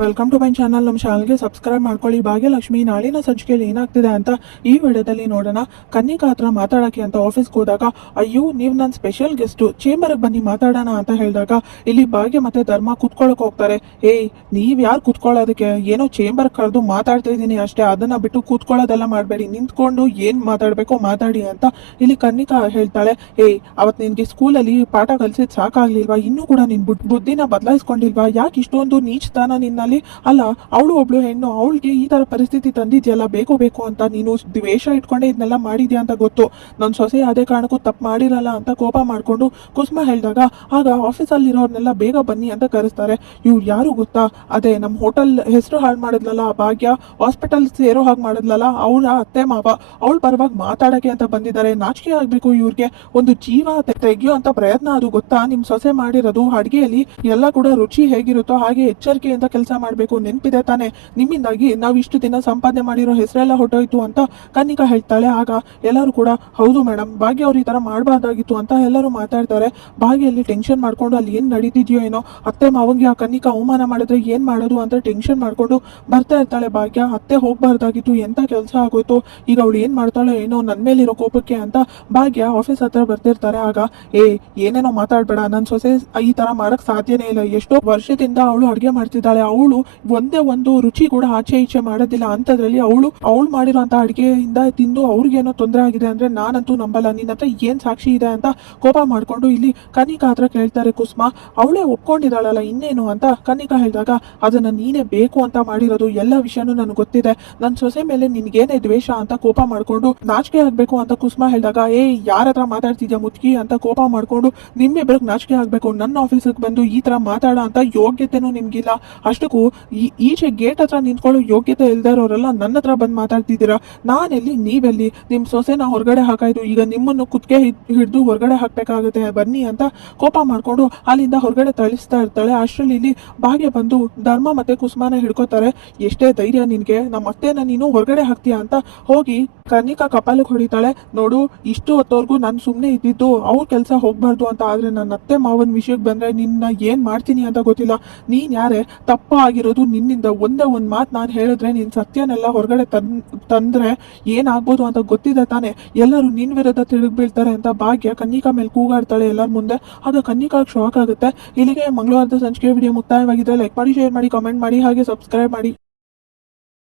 Welcome to my channel ನಮ್ಮ ಚಾನಲ್ಗೆ subscribe ಮಾಡ್ಕೊಳ್ಳಿ. ಭಾಗ್ಯಲಕ್ಷ್ಮಿ ನಾಳಿನ ಸಂಚಿಕೆಯಲ್ಲಿ ಏನಾಗ್ತಿದೆ ಅಂತ ಈ ವಿಡಿಯೋದಲ್ಲಿ ನೋಡೋಣ. ಕನ್ನಿಕಾ ಹತ್ರ ಮಾತಾಡೋಕೆ ಅಂತ ಆಫೀಸ್ಗೆ ಹೋದಾಗ, ಅಯ್ಯೋ, ನೀವು ನನ್ನ ಸ್ಪೆಷಲ್ ಗೆಸ್ಟು ಚೇಂಬರ್ಗೆ ಬನ್ನಿ ಮಾತಾಡೋಣ ಅಂತ ಹೇಳಿದಾಗ, ಇಲ್ಲಿ ಭಾಗ್ಯ ಮತ್ತೆ ಧರ್ಮ ಕುತ್ಕೊಳಕ್ ಹೋಗ್ತಾರೆ. ಏಯ್, ನೀವ್ ಯಾರು ಕುತ್ಕೊಳ್ಳೋದಕ್ಕೆ? ಏನೋ ಚೇಂಬರ್ ಕರೆದು ಮಾತಾಡ್ತಾ ಇದ್ದೀನಿ ಅಷ್ಟೇ. ಅದನ್ನ ಬಿಟ್ಟು ಕೂತ್ಕೊಳ್ಳೋದೆಲ್ಲ ಮಾಡಬೇಡಿ. ನಿಂತ್ಕೊಂಡು ಏನ್ ಮಾತಾಡ್ಬೇಕು ಮಾತಾಡಿ ಅಂತ ಇಲ್ಲಿ ಕನ್ನಿಕಾ ಹೇಳ್ತಾಳೆ. ಏಯ್, ಅವತ್ ನಿನ್ಗೆ ಸ್ಕೂಲಲ್ಲಿ ಪಾಠ ಕಲಿಸಿದ್ ಸಾಕಾಗ್ಲಿಲ್ವಾ? ಇನ್ನೂ ಕೂಡ ನಿನ್ ಬುಡ್- ಬುದ್ಧಿನ ಬದಲಾಯಿಸ್ಕೊಂಡಿಲ್ವಾ? ಯಾಕೆ ಇಷ್ಟೊಂದು ನೀಚತನ ನಿನ್ನಲ್ಲಿ ಅಲ್ಲ? ಅವಳು ಒಬ್ಳು ಹೆಣ್ಣು. ಅವಳಿಗೆ ಈ ತರ ಪರಿಸ್ಥಿತಿ ತಂದಿದ್ಯಲ್ಲ, ಬೇಕು ಬೇಕು ಅಂತ ನೀನು ದ್ವೇಷ ಇಟ್ಕೊಂಡೆ ಇದನ್ನೆಲ್ಲ ಮಾಡಿದ್ಯಾ ಅಂತ ಗೊತ್ತು. ನನ್ನ ಸೊಸೆ ಅದೇ ಕಾರಣಕ್ಕೂ ತಪ್ಪು ಮಾಡಿರಲ್ಲ ಅಂತ ಕೋಪ ಮಾಡ್ಕೊಂಡು ಕುಸುಮ ಹೇಳಿದಾಗ, ಆಗ ಆಫೀಸಲ್ಲಿ ಇರೋರ್ನೆಲ್ಲ ಬೇಗ ಬನ್ನಿ ಅಂತ ಕರೆಸ್ತಾರೆ. ಇವ್ರು ಯಾರು ಗೊತ್ತಾ? ಅದೇ ನಮ್ಮ ಹೋಟೆಲ್ ಹೆಸರು ಹಾಳು ಮಾಡಿದ್ಲಲ್ಲ, ಭಾಗ್ಯ. ಹಾಸ್ಪಿಟಲ್ ಸೇರೋ ಹಾಗೆ ಮಾಡಿದ್ಲಲ್ಲ ಅವಳ ಅತ್ತೆ ಮಾವ. ಅವಳ ಪರವಾಗಿ ಮಾತಾಡಕ್ಕೆ ಅಂತ ಬಂದಿದ್ದಾರೆ. ನಾಚಿಕೆ ಆಗ್ಬೇಕು ಇವ್ರಿಗೆ. ಒಂದು ಜೀವ ತೆಗೆಯೋ ತೆಗಿಯೋಂತ ಪ್ರಯತ್ನ ಅದು ಗೊತ್ತಾ? ನಿಮ್ ಸೊಸೆ ಮಾಡಿರೋದು ಅಡುಗೆಯಲ್ಲಿ ಎಲ್ಲ ಕೂಡ ರುಚಿ ಹೇಗಿರುತ್ತೋ ಹಾಗೆ ಎಚ್ಚರಿಕೆಯಿಂದ ಕೆಲಸ ಮಾಡ್ಬೇಕು, ನೆನಪಿದೆ ತಾನೆ. ನಿಮ್ಮಿಂದಾಗಿ ನಾವು ಇಷ್ಟು ದಿನ ಸಂಪಾದನೆ ಮಾಡಿರೋ ಹೆಸರೆಲ್ಲ ಹೊಟ್ಟೋಯ್ತು ಅಂತ ಕನ್ನಿಕಾ ಹೇಳ್ತಾಳೆ. ಆಗ ಎಲ್ಲರೂ ಕೂಡ, ಹೌದು ಮೇಡಮ್ ಭಾಗ್ಯ ಅವ್ರು ಈ ತರ ಮಾಡಬಾರ್ದಾಗಿತ್ತು ಅಂತ ಎಲ್ಲರೂ ಮಾತಾಡ್ತಾರೆ. ಭಾಗ್ಯಲ್ಲಿ ಟೆನ್ಷನ್ ಮಾಡ್ಕೊಂಡು ಅಲ್ಲಿ ಏನ್ ನಡೀತಿದ್ಯೋ ಏನೋ, ಅತ್ತೆ ಮಾವಂಗೆ ಆ ಕನ್ನಿಕಾ ಅವಮಾನ ಮಾಡಿದ್ರೆ ಏನ್ ಮಾಡೋದು ಅಂತ ಟೆನ್ಷನ್ ಮಾಡ್ಕೊಂಡು ಬರ್ತಾ ಇರ್ತಾಳೆ ಭಾಗ್ಯ. ಅತ್ತೆ ಹೋಗ್ಬಾರ್ದಾಗಿತ್ತು, ಎಂತ ಕೆಲಸ ಆಗೋಯ್ತು, ಈಗ ಅವಳು ಏನ್ ಮಾಡ್ತಾಳೆ ಏನೋ ನನ್ ಮೇಲಿರೋ ಕೋಪಕ್ಕೆ ಅಂತ ಭಾಗ್ಯ ಆಫೀಸ್ ಹತ್ರ ಬರ್ತಿರ್ತಾರೆ. ಆಗ, ಏ, ಏನೇನೋ ಮಾತಾಡ್ಬೇಡ ನನ್ನ ಸೊಸೆ ಈ ತರ ಮಾರಕ್ ಸಾಧ್ಯನೇ ಇಲ್ಲ. ಎಷ್ಟೋ ವರ್ಷದಿಂದ ಅವಳು ಅಡ್ಗೆ ಮಾಡ್ತಿದ್ದಾಳೆ, ಅವಳು ಒಂದೇ ಒಂದು ರುಚಿ ಕೂಡ ಆಚೆ ಈಚೆ ಮಾಡೋದಿಲ್ಲ. ಅಂತದ್ರಲ್ಲಿ ಅವಳು ಅವಳು ಮಾಡಿರೋಂತ ಅಡ್ಗೆಯಿಂದ ತಿಂದು ಅವ್ರಿಗೇನೋ ತೊಂದರೆ ಆಗಿದೆ ಅಂದ್ರೆ ನಾನಂತೂ ನಂಬಲ್ಲ. ನಿನ್ನ ಹತ್ರ ಏನ್ ಸಾಕ್ಷಿ ಇದೆ ಅಂತ ಕೋಪ ಮಾಡ್ಕೊಂಡು ಇಲ್ಲಿ ಕನಿಕಾ ಹತ್ರ ಕೇಳ್ತಾರೆ ಕುಸುಮ. ಅವಳೇ ಒಪ್ಕೊಂಡಿದ್ದಾಳಲ್ಲ ಇನ್ನೇನು ಅಂತ ಕನಿಕಾ ಹೇಳಿದಾಗ, ಅದನ್ನ ನೀನೇ ಬೇಕು ಅಂತ ಮಾಡಿರೋದು, ಎಲ್ಲ ವಿಷಯನೂ ನನಗೆ ಗೊತ್ತಿದೆ. ನನ್ನ ಸೊಸೆ ಮೇಲೆ ನಿನ್ಗೇನೆ ದ್ವೇಷ ಅಂತ ಕೋಪ ಮಾಡ್ಕೊಂಡು ನಾಚಿಕೆ ಆಗ್ಬೇಕು ಅಂತ ಕುಸುಮ ಹೇಳಿದಾಗ, ಏ, ಯಾರ ಹತ್ರ ಮಾತಾಡ್ತಿದ್ಯಾ ಮುತ್ಕಿ ಅಂತ ಕೋಪ ಮಾಡ್ಕೊಂಡು ನಿಮ್ಮಿಬ್ಬರಿಗೆ ನಾಚಿಕೆ ಆಗ್ಬೇಕು. ನನ್ನ ಆಫೀಸಿಗೆ ಬಂದು ಈ ತರ ಮಾತಾಡ ಅಂತ ಯೋಗ್ಯತೆನೂ ನಿಮ್ಗಿಲ್ಲ. ಈ- ಈಚೆ ಗೇಟ್ ಹತ್ರ ನಿಂತ್ಕೊಳ್ಳೋ ಯೋಗ್ಯತೆ ಇರೋರೆಲ್ಲ ನನ್ನ ಹತ್ರ ಬಂದು ಮಾತಾಡ್ತಿದ್ದೀರಾ? ನಾನೆಲ್ಲಿ, ನೀವೆಲ್ಲಿ? ನಿಮ್ ಸೊಸೆನ ಹೊರಗಡೆ ಹಾಕಾಯ್ತು ಈಗ ನಿಮ್ಮನ್ನು ಕುತ್ಕೆ ಹಿಡಿದು ಹೊರಗಡೆ ಹಾಕ್ಬೇಕಾಗುತ್ತೆ, ಬನ್ನಿ ಅಂತ ಕೋಪ ಮಾಡ್ಕೊಂಡು ಅಲ್ಲಿಂದ ಹೊರಗಡೆ ತಳಿಸ್ತಾ ಇರ್ತಾಳೆ. ಅಷ್ಟರಲ್ಲಿ ಭಾಗ್ಯ ಬಂದು ಧರ್ಮ ಮತ್ತೆ ಕುಸುಮಾನ ಹಿಡ್ಕೋತಾರೆ. ಎಷ್ಟೇ ಧೈರ್ಯ ನಿನ್ಗೆ ನಮ್ಮ ಅತ್ತೆನ ನೀನು ಹೊರಗಡೆ ಹಾಕ್ತೀಯಾ ಅಂತ ಹೋಗಿ ಕರ್ಣಿಕಾ ಕಪಾಲಕ್ಕೆ ಹೊಡಿತಾಳೆ. ನೋಡು, ಇಷ್ಟು ಹೊತ್ತವರೆಗೂ ನಾನು ಸುಮ್ಮನೆ ಇದ್ದಿದ್ದು, ಅವ್ರ ಕೆಲಸ ಹೋಗ್ಬಾರ್ದು ಅಂತ, ಆದ್ರೆ ನನ್ನ ಅತ್ತೆ ಮಾವನ ವಿಷಯಕ್ಕೆ ಬಂದ್ರೆ ನಿನ್ನ ಏನ್ ಮಾಡ್ತೀನಿ ಅಂತ ಗೊತ್ತಿಲ್ಲ. ನೀನ್ ಯಾರೇ, ತಪ್ಪ ಆಗಿರೋದು ನಿನ್ನಿಂದ ಒಂದೇ ಒಂದ್ ಮಾತು ನಾನು ಹೇಳಿದ್ರೆ ನಿನ್ ಸತ್ಯನೆಲ್ಲ ಹೊರಗಡೆ ತನ್ ತಂದ್ರೆ ಏನಾಗ್ಬೋದು ಅಂತ ಗೊತ್ತಿದೆ ತಾನೆ? ಎಲ್ಲರೂ ನಿನ್ ವಿರುದ್ಧ ತಿರುಗಿ ಬೀಳ್ತಾರೆ ಅಂತ ಭಾಗ್ಯ ಕನ್ನಿಕಾ ಮೇಲೆ ಕೂಗಾಡ್ತಾಳೆ ಎಲ್ಲರ ಮುಂದೆ. ಆಗ ಕನ್ನಿಕಾಗೆ ಶಾಕ್ ಆಗುತ್ತೆ. ಇಲ್ಲಿಗೆ ಮಂಗಳವಾರದ ಸಂಚಿಕೆ ವಿಡಿಯೋ ಮುಕ್ತಾಯವಾಗಿದೆ ಲೈಕ್ ಮಾಡಿ ಶೇರ್ ಮಾಡಿ ಕಮೆಂಟ್ ಮಾಡಿ, ಹಾಗೆ ಸಬ್ಸ್ಕ್ರೈಬ್ ಮಾಡಿ.